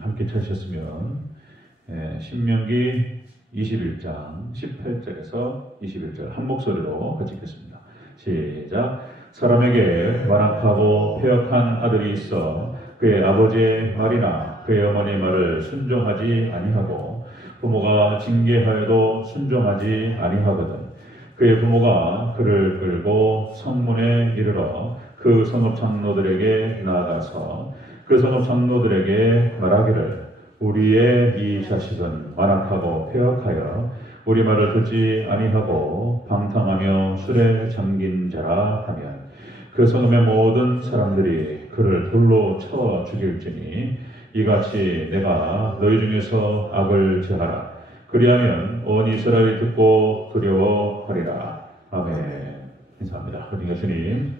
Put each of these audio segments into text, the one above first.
함께 찾으셨으면 신명기 21장 18절에서 21절 한 목소리로 같이 읽겠습니다. 시작. 사람에게 완악하고 패역한 아들이 있어 그의 아버지의 말이나 그의 어머니의 말을 순종하지 아니하고 부모가 징계하여도 순종하지 아니하거든. 그의 부모가 그를 끌고 성문에 이르러 그 성읍 장로들에게 나아가서 그 성읍 장로들에게 말하기를 우리의 이 자식은 완악하고 패역하여 우리 말을 듣지 아니하고 방탕하며 술에 잠긴 자라 하면 그 성읍의 모든 사람들이 그를 돌로 쳐 죽일지니 이같이 내가 너희 중에서 악을 제하라. 그리하면 온 이스라엘이 듣고 두려워하리라. 아멘. 인사합니다. 그러니 예수님,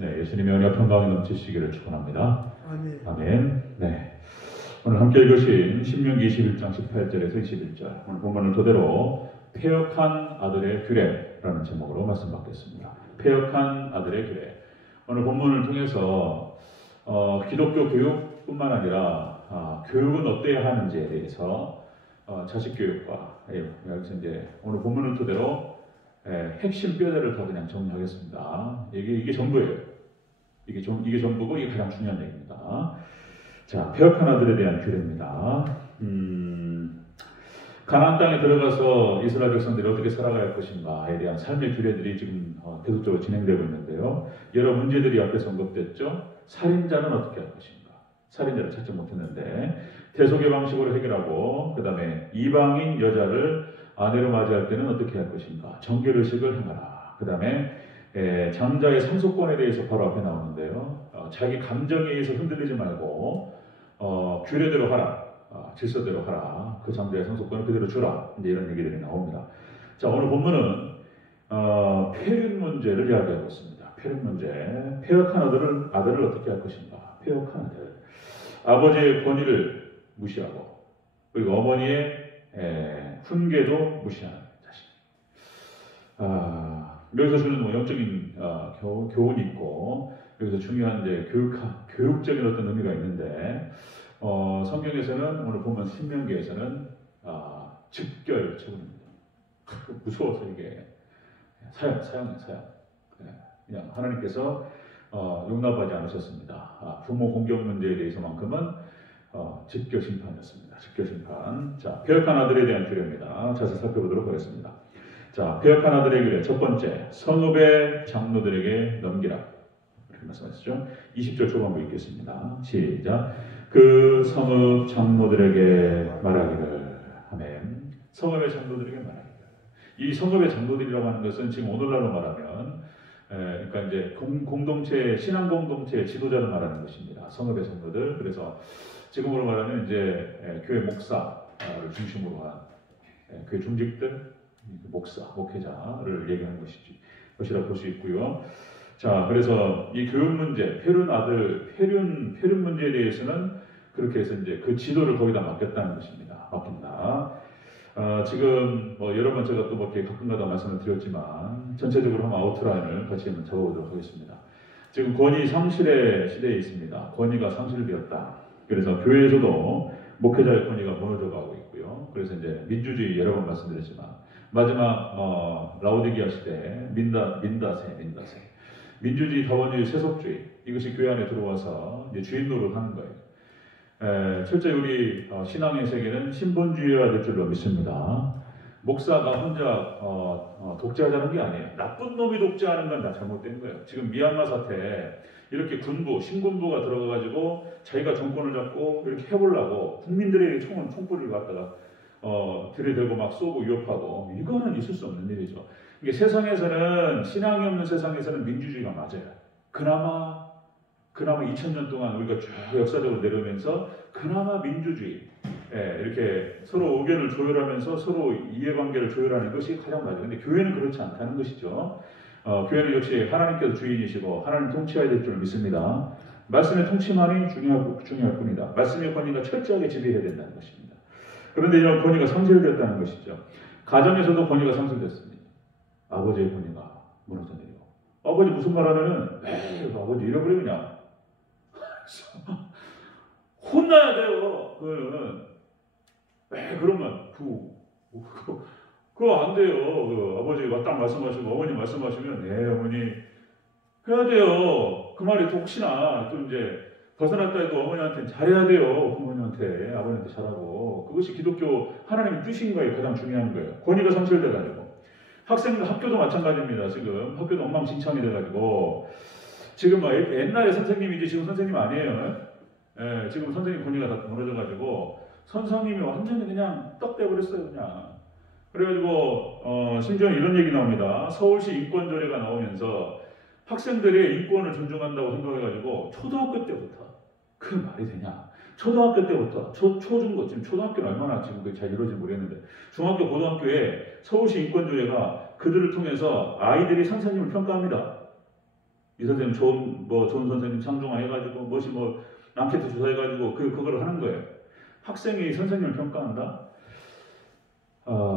예수님의 은혜가 평강에 넘치시기를 축원합니다. 아멘. 아멘. 네. 오늘 함께 읽으신 신명기 21장 18절에서 21절 오늘 본문을 토대로 패역한 아들의 규례라는 제목으로 말씀 받겠습니다. 패역한 아들의 규례. 오늘 본문을 통해서 기독교 교육뿐만 아니라 교육은 어때야 하는지에 대해서 자식 교육과 여기서 이제 오늘 본문을 토대로 핵심 뼈대를 다 그냥 정리하겠습니다. 이게 전부예요. 이게 전부고 이게 가장 중요한 얘기입니다. 자, 패역한 아들에 대한 규례입니다. 가나안 땅에 들어가서 이스라엘 백성들이 어떻게 살아가야 할 것인가에 대한 삶의 규례들이 지금 계속적으로 진행되고 있는데요. 여러 문제들이 앞에서 언급됐죠. 살인자는 어떻게 할 것인가? 살인자를 찾지 못했는데 대속의 방식으로 해결하고 그 다음에 이방인 여자를 아내로 맞이할 때는 어떻게 할 것인가? 정결의식을 행하라. 그 다음에 장자의 상속권에 대해서 바로 앞에 나오는데요. 자기 감정에 의해서 흔들리지 말고 규례대로 하라. 질서대로 하라. 그 장자의 상속권을 그대로 주라. 이제 이런 얘기들이 나옵니다. 자, 오늘 본문은 폐륜 문제를 이야기하고 있습니다. 폐륜 문제. 패역한 아들을 어떻게 할 것인가? 패역한 아들. 아버지의 권위를 무시하고 그리고 어머니의 훈계도 무시하는 자식. 여기서 주는 영적인 교훈이 있고 여기서 중요한 이제 교육적인 어떤 의미가 있는데 성경에서는 오늘 보면 신명기에서는 즉결 처분입니다. 무서워서 이게 사형이에요. 그냥 하나님께서 용납하지 않으셨습니다. 부모 공격 문제에 대해서만큼은 즉결 심판이었습니다. 즉결 심판. 자, 패역한 아들에 대한 규례입니다. 자세히 살펴보도록 하겠습니다. 자, 패역한 아들의 규례 첫 번째, 성읍의 장로들에게 넘기라. 이렇게 말씀하시죠. 20절 초반부 읽겠습니다. 시작. 그 성읍 장로들에게 말하기를. 아멘. 성읍의 장로들에게 말하기를. 이 성읍의 장로들이라고 하는 것은 지금 오늘날로 말하면 그러니까 이제 공동체, 신앙 공동체의 지도자를 말하는 것입니다. 성읍의 장로들. 그래서 지금으로 말하면 이제 교회 목사를 중심으로 한 교회 중직들, 목사, 목회자를 얘기하는 것이라 볼 수 있고요. 자, 그래서 이 교육 문제, 폐륜 문제에 대해서는 그렇게 해서 이제 그 지도를 거기다 맡겼다는 것입니다. 맡긴다. 지금 여러 번 제가 또 이렇게 가끔가다 말씀을 드렸지만 전체적으로 한번 아웃라인을 같이 한번 적어보도록 하겠습니다. 지금 권위 상실의 시대에 있습니다. 권위가 상실되었다. 그래서 교회에서도 목회자의 권위가 무너져가고 있고요. 그래서 이제 민주주의 여러 번 말씀드렸지만 마지막 라오디게아 시대 민다세 민주주의, 다원주의, 세속주의 이것이 교회 안에 들어와서 이제 주인 노릇하는 거예요. 실제 우리 신앙의 세계는 신본주의가 될 줄로 믿습니다. 목사가 혼자 독재하자는 게 아니에요. 나쁜 놈이 독재하는 건 다 잘못된 거예요. 지금 미얀마 사태 이렇게 신군부가 들어가가지고 자기가 정권을 잡고 이렇게 해보려고 국민들에게 총불을 갖다가 들이대고 막 쏘고 위협하고 이거는 있을 수 없는 일이죠. 이게 세상에서는 신앙이 없는 세상에서는 민주주의가 맞아요. 그나마 2000년 동안 우리가 쭉 역사적으로 내려오면서 그나마 민주주의 이렇게 서로 의견을 조율하면서 서로 이해관계를 조율하는 것이 가장 맞아요. 근데 교회는 그렇지 않다는 것이죠. 교회는 역시 하나님께서 주인이시고 하나님 통치해야 될 줄 믿습니다. 말씀의 통치만이 중요할 뿐이다. 말씀의 권위가 철저하게 지배해야 된다는 것입니다. 그런데 이런 권위가 상실되었다는 것이죠. 가정에서도 권위가 상실됐습니다. 아버지의 권위가 무너져 내리고 아버지 무슨 말 하면은 에이 아버지 잃어버려 그냥 혼나야 돼요. 그러면 그거 안 돼요. 아버지가 딱 말씀하시고 어머니 말씀하시면 네 어머니 해야 돼요. 그 말이 또 혹시나 또 이제 벗어났다 해도 어머니한테 잘해야 돼요. 부모님한테 아버지한테 잘하고 그것이 기독교 하나님의 뜻인 거예요. 가장 중요한 거예요. 권위가 상실돼가지고 학생들 학교도 마찬가지입니다. 지금 학교도 엉망진창이 돼가지고 지금 막 옛날에 선생님이지 지금 선생님 아니에요. 예, 지금 선생님 권위가 다 무너져가지고 선생님이 완전히 그냥 떡 떼버렸어요. 그냥. 그래가지고 심지어 이런 얘기 나옵니다. 서울시 인권조례가 나오면서 학생들의 인권을 존중한다고 생각해가지고 초등학교 때부터 그 말이 되냐? 초등학교 때부터 초중고 지금 초등학교는 얼마나 지금 그게 잘 이루어질지 모르겠는데 중학교 고등학교에 서울시 인권조례가 그들을 통해서 아이들이 선생님을 평가합니다. 이 선생님 좋은 선생님 상중하 해가지고 무엇이 앙케이트 조사해가지고 그걸 하는 거예요. 학생이 선생님을 평가한다.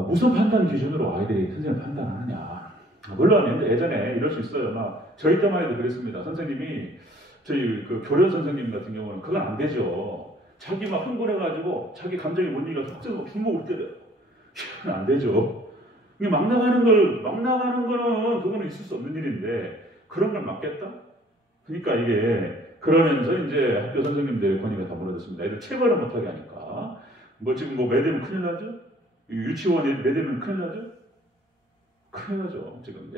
무슨 판단 기준으로 아이들이 선생님을 판단하느냐. 물론 예전에 이럴 수 있어요. 막 저희 때만 해도 그랬습니다. 선생님이 저희 그 교련 선생님 같은 경우는 그건 안 되죠. 자기 막 흥분해가지고 자기 감정이 못 이겨서 학생을 주먹을 때려요. 이건 안 되죠. 이게 막 나가는 거는 그거는 있을 수 없는 일인데 그런 걸 막겠다? 그러니까 이게 그러면서 이제 학교 선생님들의 권위가 다 무너졌습니다. 애들 체벌을 못하게 하니까 지금 매대면 큰일 나죠? 유치원에 매대면 큰일 나죠? 큰일 나죠. 지금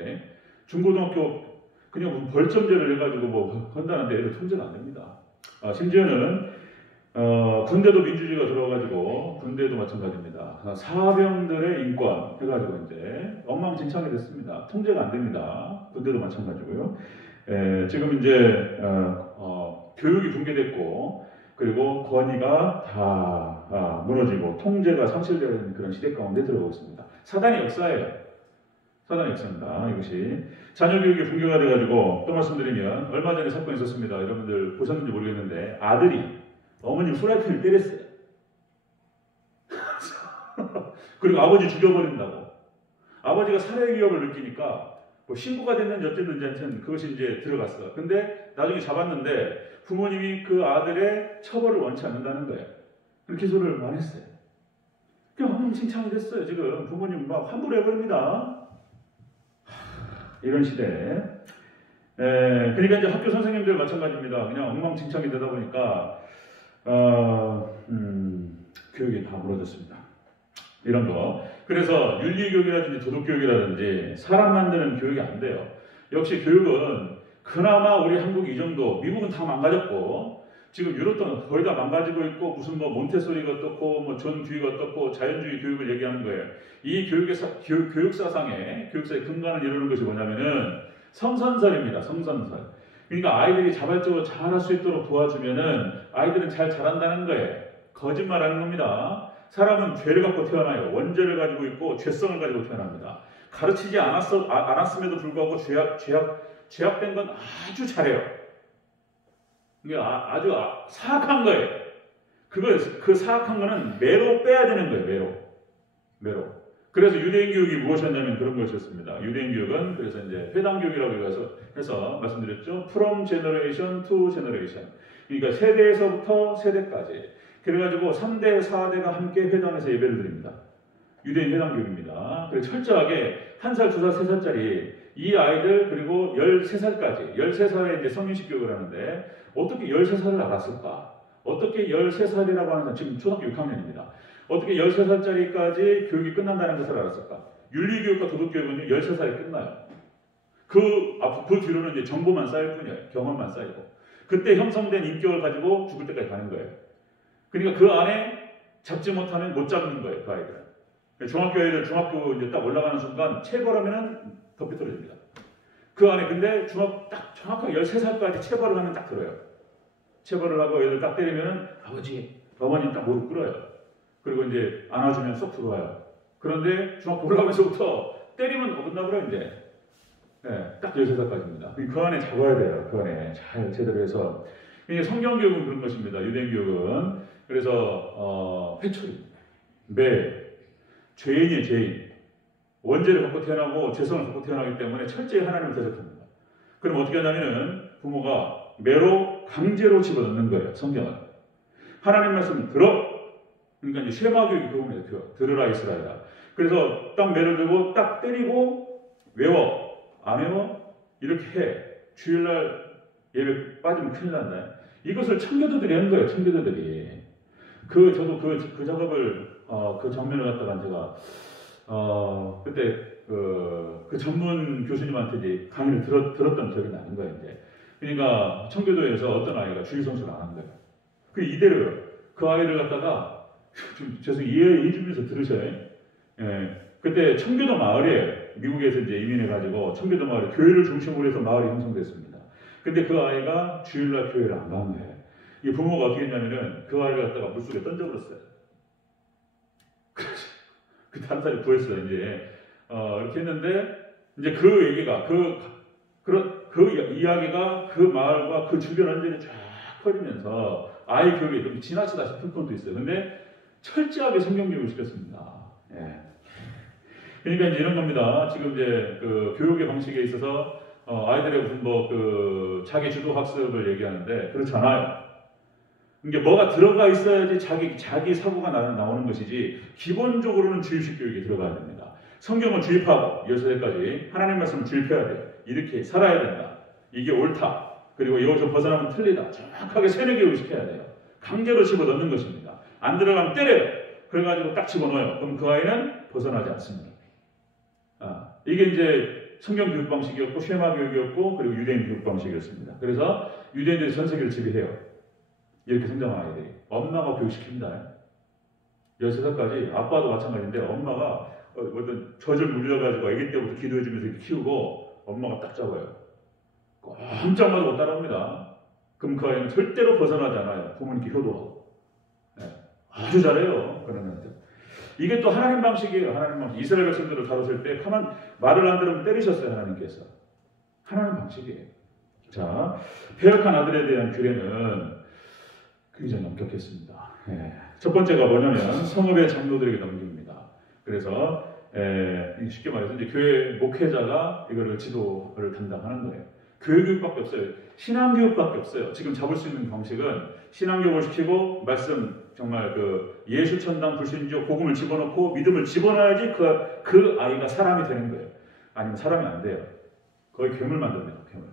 중고등학교 그냥 무슨 벌점제를 해가지고 한다는데 애들 통제가 안 됩니다. 심지어는 군대도 민주주의가 들어와가지고 군대도 마찬가지입니다. 사병들의 인권 해가지고 이제 엉망진창이 됐습니다. 통제가 안 됩니다. 군대도 마찬가지고요. 지금 이제 교육이 붕괴됐고 그리고 권위가 다 무너지고 통제가 상실되어 있는 그런 시대 가운데 들어가고 있습니다. 사단의 역사예요. 사단의 역사입니다. 이것이 자녀 교육이 붕괴가 돼가지고 또 말씀드리면 얼마 전에 사건이 있었습니다. 여러분들 보셨는지 모르겠는데 아들이 어머니 후라이팬을 때렸어요. 그리고 아버지 죽여버린다고. 아버지가 살해 위협을 느끼니까 신고가 됐는지 어쨌든지 하여튼 그것이 이제 들어갔어. 근데 나중에 잡았는데 부모님이 그 아들의 처벌을 원치 않는다는 거예요. 그래서 기소를 안 했어요. 그냥 엉망진창이 됐어요. 지금 부모님 막 함부로 해버립니다. 이런 시대. 그러니까 이제 학교 선생님들 마찬가지입니다. 그냥 엉망진창이 되다 보니까 교육이 다 무너졌습니다. 이런 거. 그래서 윤리교육이라든지 도덕교육이라든지 사람 만드는 교육이 안 돼요. 역시 교육은 그나마 우리 한국이 이 정도, 미국은 다 망가졌고 지금 유럽도 거의 다 망가지고 있고 무슨 몬테소리가 어떻고 존 듀이가 어떻고 자연주의 교육을 얘기하는 거예요. 이 교육 사상의 근간을 이루는 것이 뭐냐면은 성선설입니다. 성선설. 그러니까 아이들이 자발적으로 잘할 수 있도록 도와주면은 아이들은 잘 자란다는 거예요. 거짓말하는 겁니다. 사람은 죄를 갖고 태어나요. 원죄를 가지고 있고 죄성을 가지고 태어납니다. 가르치지 않았음에도 불구하고 죄악된 건 아주 잘해요. 이게 아주 사악한 거예요. 그 사악한 거는 매로 빼야 되는 거예요. 매로. 그래서 유대인 교육이 무엇이었냐면 그런 것이었습니다. 유대인 교육은 그래서 이제 회당 교육이라고 해서 말씀드렸죠. From generation to generation. 그러니까 세대에서부터 세대까지. 그래가지고 3대, 4대가 함께 회당에서 예배를 드립니다. 유대인 회당 교육입니다. 그래서 철저하게 1살, 2살, 3살짜리 이 아이들 그리고 13살까지 13살에 이제 성인식 교육을 하는데 어떻게 13살을 알았을까? 어떻게 13살이라고 하는 사람 지금 초등학교 6학년입니다. 어떻게 13살짜리까지 교육이 끝난다는 것을 알았을까? 윤리교육과 도덕교육은 13살에 끝나요. 그 뒤로는 이제 정보만 쌓일 뿐이에요. 경험만 쌓이고. 그때 형성된 인격을 가지고 죽을 때까지 가는 거예요. 그러니까 그 안에 잡지 못하면 못 잡는 거예요. 그 아이들은. 중학교 애들 중학교 이제 딱 올라가는 순간 체벌하면은 덮여 떨어집니다. 그 안에 근데 딱 정확하게 13살까지 체벌을 하면 딱 들어요. 체벌을 하고 애들 딱 때리면은 아버지, 어머니 딱 무릎 꿇어요. 그리고 이제 안아주면 쏙 들어와요. 그런데 중학교 올라가면서부터 때리면 어긋나버려 이제. 딱 13살까지입니다. 그 안에 잡아야 돼요. 그 안에 잘 제대로 해서. 이게 성경교육은 그런 것입니다. 유대교육은. 그래서 회초리, 죄인이에요. 죄인. 원죄를 갖고 태어나고 죄성을 갖고 태어나기 때문에 철저히 하나님을 대적합니다. 그럼 어떻게 하냐면은 부모가 매로 강제로 집어넣는 거예요. 성경을. 하나님 말씀 들어. 그러니까 이제 쉐마 교육이 그겁니다. 들으라 이스라엘아. 그래서 딱 매를 들고 딱 때리고 외워. 안 외워? 이렇게 해. 주일날 예배 빠지면 큰일 난다. 이것을 청교도들이 한 거예요. 청교도들이. 저도 그 작업을 그 장면을 갖다가 제가 그때 그 전문 교수님한테 이제 강의를 들었던 기억이 나는 거예요. 이제. 그러니까 청교도에서 어떤 아이가 주일 성수를 안 한 거예요. 그 이대로요. 그 아이를 갖다가 좀 죄송해요. 이해해 주면서 들으셔요. 예. 그때 청교도 마을에 미국에서 이제 이민해가지고 청교도 마을에 교회를 중심으로 해서 마을이 형성됐습니다. 근데 그 아이가 주일날 교회를 안 가는 거예요. 이 부모가 어떻게 했냐면은 그 아이를 갖다가 물속에 던져버렸어요. 그때 한 살이 구했어요. 이제 이렇게 했는데 이제 그 얘기가 그 이야기가 그 마을과 그 주변 완전히 쫙 퍼지면서 아이 교육이 좀 지나치다 싶을 것도 있어요. 근데 철저하게 성경 교육을 시켰습니다. 예. 그러니까 이제 이런 겁니다. 지금 이제 그 교육의 방식에 있어서 아이들의 무슨 그 자기 주도 학습을 얘기하는데 그렇지 않아요. 이게 뭐가 들어가 있어야지 자기 사고가 나오는 것이지 기본적으로는 주입식 교육이 들어가야 됩니다. 성경을 주입하고 6세까지 하나님 말씀을 주입해야 돼요. 이렇게 살아야 된다. 이게 옳다. 그리고 여기서 벗어나면 틀리다. 정확하게 세뇌 교육을 시켜야 돼요. 강제로 집어넣는 것입니다. 안 들어가면 때려요. 그래가지고 딱 집어넣어요. 그럼 그 아이는 벗어나지 않습니다. 이게 이제 성경 교육 방식이었고 쉐마 교육이었고 그리고 유대인 교육 방식이었습니다. 그래서 유대인들이 전 세계를 지배해요. 이렇게 성장한 아이들이. 엄마가 교육시킵니다. 13살까지 아빠도 마찬가지인데 엄마가 어떤 젖을 물려가지고 아기 때부터 기도해주면서 이렇게 키우고 엄마가 딱 잡아요. 꼼짝마도 못 따라옵니다. 그럼 그 아이는 절대로 벗어나지 않아요. 부모님께 효도하고. 네. 아주 잘해요. 그런 애들. 이게 또 하나님 방식이에요. 하나님 방식. 이스라엘 백성들을 다뤘을 때 가만 말을 안 들으면 때리셨어요. 하나님께서. 하나님 방식이에요. 자, 패역한 아들에 대한 규례는 굉장히 엄격했습니다. 예. 첫 번째가 뭐냐면 성읍의 장로들에게 넘깁니다. 그래서 쉽게 말해서 이제 교회 목회자가 이거를 지도를 담당하는 거예요. 교회 교육밖에 없어요. 신앙 교육밖에 없어요. 지금 잡을 수 있는 방식은 신앙 교육을 시키고 말씀 정말 그 예수 천당 불신주 복음을 집어넣고 믿음을 집어넣어야지 그 아이가 사람이 되는 거예요. 아니면 사람이 안 돼요. 거의 괴물 만듭니다. 괴물.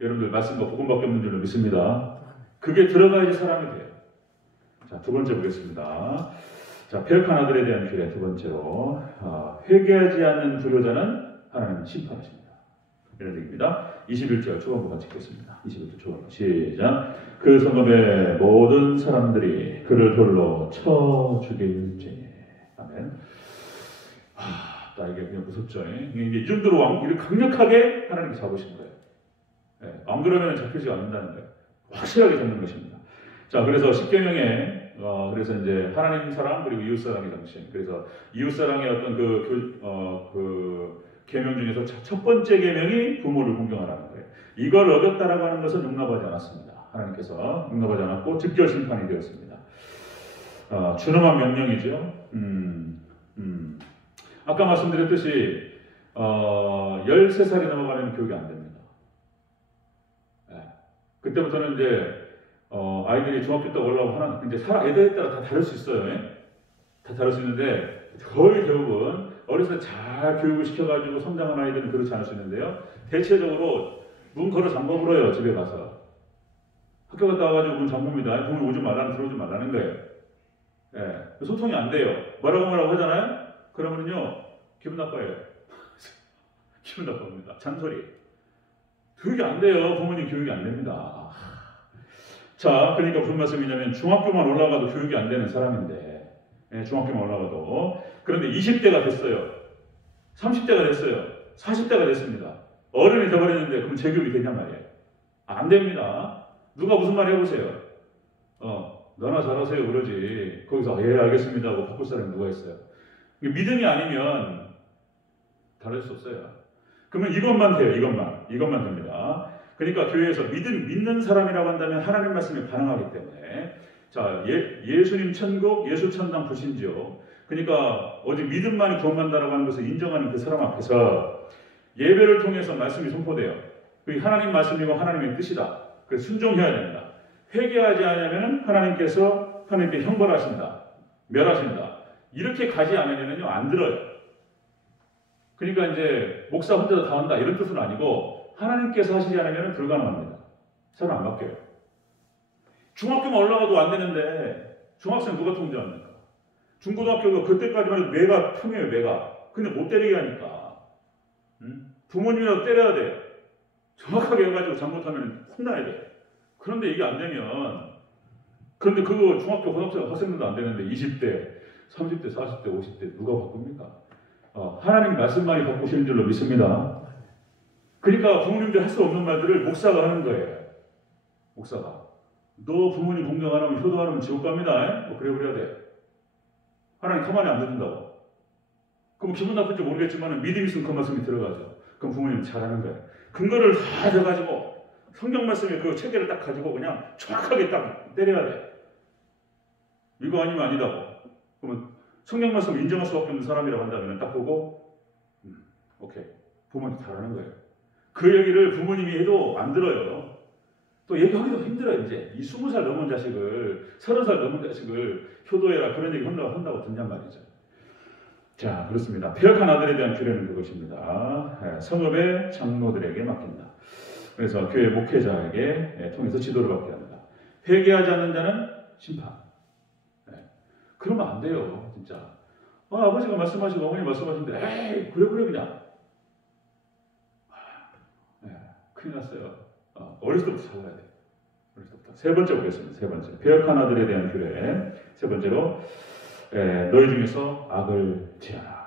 여러분들 말씀과 복음밖에 없는 줄로 믿습니다. 그게 들어가야지 사람이 돼요. 자, 두 번째 보겠습니다. 자, 패역한 아들에 대한 규례 두 번째로 회개하지 않는 불효자는 하나님은 심판하십니다. 이런 얘기입니다. 21절 초반부 같이 읽겠습니다. 21절 초반부 시작. 그 성읍의 모든 사람들이 그를 돌로 쳐 죽일지니. 아멘. 나 이게 그냥 무섭죠. 이게 이 정도로 이렇게 강력하게 하나님이 잡으신 거예요. 네, 안 그러면 잡히지 않는다는 거예요. 확실하게 잡는 것입니다. 자, 그래서 십계명에 그래서 이제 하나님 사랑 그리고 이웃 사랑이 당시. 그래서 이웃 사랑의 어떤 그 계명 중에서 첫 번째 계명이 부모를 공경하라는 거예요. 이걸 어겼다라고 하는 것은 용납하지 않았습니다. 하나님께서 용납하지 않았고 즉결 심판이 되었습니다. 준엄한 명령이죠. 아까 말씀드렸듯이 13살이 넘어가면 교육이 안 됩니다. 네. 그때부터는 이제 아이들이 중학교 때 올라오고 이제 애들에 따라 다 다를 수 있어요. 예? 다 다를 수 있는데 거의 대부분 어렸을 때 잘 교육을 시켜가지고 성장한 아이들은 그렇지 않을 수 있는데요. 대체적으로 문 걸어 잠궈 불어요. 집에 가서 학교 갔다 와가지고 문 잠굽니다. 부모님 오지 말라는 들어오지 말라는 거예요. 예. 소통이 안 돼요. 뭐라고 하잖아요. 그러면요 기분 나빠요. 기분 나쁩니다. 잔소리. 교육이 안 돼요. 부모님 교육이 안 됩니다. 자, 그러니까 무슨 말씀이냐면 중학교만 올라가도 교육이 안 되는 사람인데 중학교만 올라가도 그런데 20대가 됐어요. 30대가 됐어요. 40대가 됐습니다. 어른이 돼버렸는데 그럼 재교육이 되냔 말이에요. 안 됩니다. 누가 무슨 말 해보세요. 너나 잘하세요 그러지. 거기서 예 알겠습니다 하고 바꿀 사람이 누가 있어요. 믿음이 아니면 다를 수 없어요. 그러면 이것만 돼요. 이것만 됩니다. 그러니까 교회에서 믿는 사람이라고 한다면 하나님 말씀에 반응하기 때문에 자 예수님 천국, 예수 천당 불신지요. 그러니까 오직 믿음만이 구원한다라고 하는 것을 인정하는 그 사람 앞에서 예배를 통해서 말씀이 선포돼요. 그게 하나님 말씀이고 하나님의 뜻이다. 그래서 순종해야 됩니다. 회개하지 않으면 하나님께 형벌하신다, 멸하신다. 이렇게 가지 않으면요 안 들어요. 그러니까 이제 목사 혼자 다 한다 이런 뜻은 아니고 하나님께서 하시지 않으면 불가능합니다. 저는 안 바뀌어요. 중학교만 올라가도 안 되는데 중학생 누가 통제합니까? 중고등학교가 그때까지만 해도 매가 틈이에요, 매가. 근데 못 때리게 하니까. 부모님이라도 때려야 돼. 정확하게 해가지고 잘못하면 혼나야 돼. 그런데 이게 안 되면, 그런데 그거 중학교 고등학교 학생들도 안 되는데 20대, 30대, 40대, 50대 누가 바꿉니까? 하나님 말씀만이 바꾸시는 줄로 믿습니다. 그러니까 부모님들 할 수 없는 말들을 목사가 하는 거예요. 목사가. 너 부모님 공경 안 하면 효도 안 하면 지옥 갑니다. 뭐 그래야 돼. 하나님 가만히 안 듣는다고. 그럼 기분 나쁠지 모르겠지만 믿음이 있으면 그 말씀이 들어가죠. 그럼 부모님 잘하는 거예요. 근거를 다 해가지고 성경 말씀에 그 체계를 딱 가지고 그냥 정확하게 딱 때려야 돼. 이거 아니면 아니다고. 그러면 성경 말씀을 인정할 수밖에 없는 사람이라고 한다면 딱 보고 오케이. 부모님 잘하는 거예요. 그 얘기를 부모님이 해도 안 들어요. 또 얘기하기도 힘들어요. 이제 이 20살 넘은 자식을 30살 넘은 자식을 효도해라 그런 얘기 한다고 듣냔 말이죠. 자, 그렇습니다. 폐역한 아들에 대한 규례는 그것입니다. 성읍의 장로들에게 맡긴다. 그래서 교회 목회자에게 통해서 지도를 받게 합니다. 회개하지 않는 자는 심판. 그러면 안 돼요, 진짜. 아버지가 말씀하시고 어머니 말씀하시는데 에이 그래 그냥 큰일 났어요. 어렸을 때부터 살아야 돼요. 어렸을 때부터. 세 번째 보겠습니다. 세 번째. 폐역한 아들에 대한 규례. 세 번째로 너희 중에서 악을 제하라.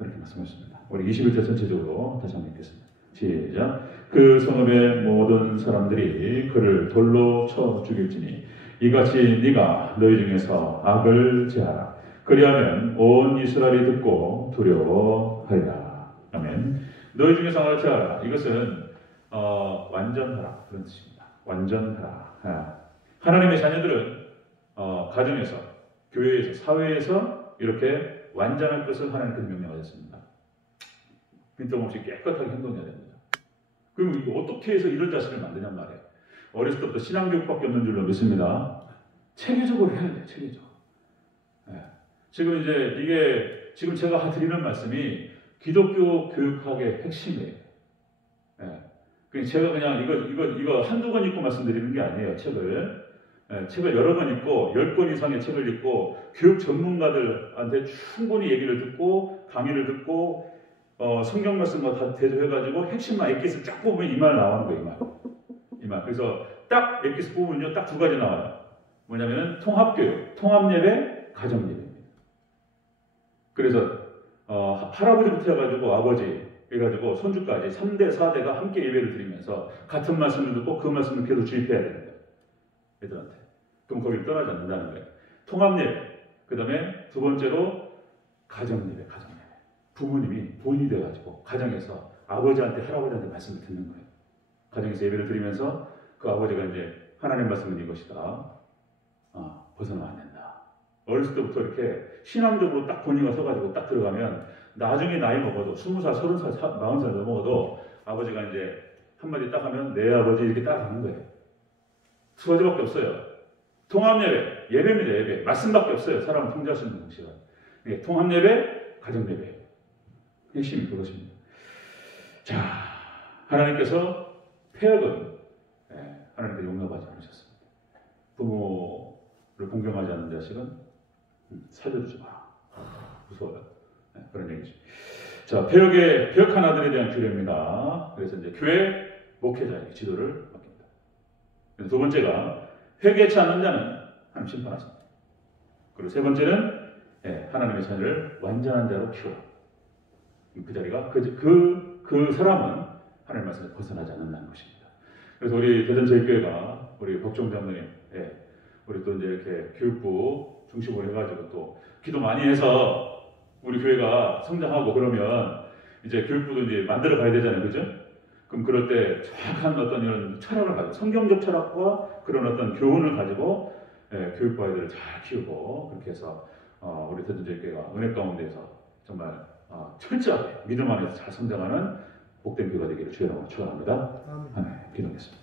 이렇게 말씀하셨습니다. 우리 21절 전체적으로 다시 한번 읽겠습니다. 시작. 그 성읍의 모든 사람들이 그를 돌로 쳐 죽일지니 이같이 네가 너희 중에서 악을 제하라. 그리하면 온 이스라엘이 듣고 두려워하리라. 아멘. 너희 중에서 악을 제하라. 이것은 완전하라 그런 뜻입니다. 완전하라. 하나님의 자녀들은 가정에서, 교회에서, 사회에서 이렇게 완전할 것을 하나님께서 명령하셨습니다. 빈틈없이 깨끗하게 행동해야 됩니다. 그럼 이거 어떻게 해서 이런 자식을 만드냔 말이에요. 어렸을 때부터 신앙교육밖에 없는 줄로 믿습니다. 체계적으로 해야 돼요. 체계적으로. 지금 이제 이게 지금 제가 드리는 말씀이 기독교 교육학의 핵심이에요. 제가 그냥 이거 한두 권 읽고 말씀드리는 게 아니에요. 책을 여러 권 읽고 10권 이상의 책을 읽고 교육 전문가들한테 충분히 얘기를 듣고 강의를 듣고 성경 말씀과 다 대조해가지고 핵심만 엑기스 쫙 뽑으면 이 말 나오는 거예요. 이 말. 그래서 딱 엑기스 뽑으면요 딱 두 가지 나와요. 뭐냐면은 통합교육, 통합예배, 가정예배입니다. 그래서 할아버지부터 해가지고 아버지 해가지고 손주까지 3대, 4대가 함께 예배를 드리면서 같은 말씀을 듣고 그 말씀을 계속 주입해야 되는 거예요. 애들한테. 그럼 거기를 떠나지 않는다는 거예요. 통합예배. 그 다음에 두 번째로 가정예배. 부모님이 본인이 돼가지고 가정에서 아버지한테, 할아버지한테 말씀을 듣는 거예요. 가정에서 예배를 드리면서 그 아버지가 이제 하나님 말씀은 이것이다. 벗어나면 안 된다. 어렸을 때부터 이렇게 신앙적으로 딱 본인가 서가지고 딱 들어가면 나중에 나이 먹어도 20살, 30살, 40살 넘어도 아버지가 이제 한마디 딱 하면 내 아버지 이렇게 따라가는 거예요. 두 가지밖에 없어요. 통합예배, 예배입니다. 예배. 말씀밖에 없어요. 사람을 통제할 수 있는 시간. 통합예배, 가정예배. 핵심이 그것입니다. 자, 하나님께서 폐역은 하나님께 용납하지 않으셨습니다. 부모를 공경하지 않는 자식은 살려주지 마라. 무서워요. 그런 얘기죠. 자, 폐역한 아들에 대한 규례입니다. 그래서 이제 교회 목회자에게 지도를 맡깁니다. 두 번째가 회개치 않는 자는 하나님 심판하십니다. 그리고 세 번째는 하나님의 자녀를 완전한 자로 키워라. 그 자리가 그 사람은 하나님 말씀에 벗어나지 않는다는 것입니다. 그래서 우리 대전제일교회가 우리 박종 장로님, 우리 또 이제 이렇게 교육부 중심으로 해가지고 또 기도 많이 해서 우리 교회가 성장하고 그러면 이제 교육부도 이제 만들어 가야 되잖아요, 그죠? 그럼 그럴 때 정확한 어떤 이런 철학을 가지고 성경적 철학과 그런 어떤 교훈을 가지고 교육부 아이들을 잘 키우고 그렇게 해서 우리 대전제일교회가 은혜 가운데에서 정말 철저하게 믿음 안에서 잘 성장하는 복된 교회가 되기를 주의 이름으로 축원합니다. 아멘. 기도하겠습니다.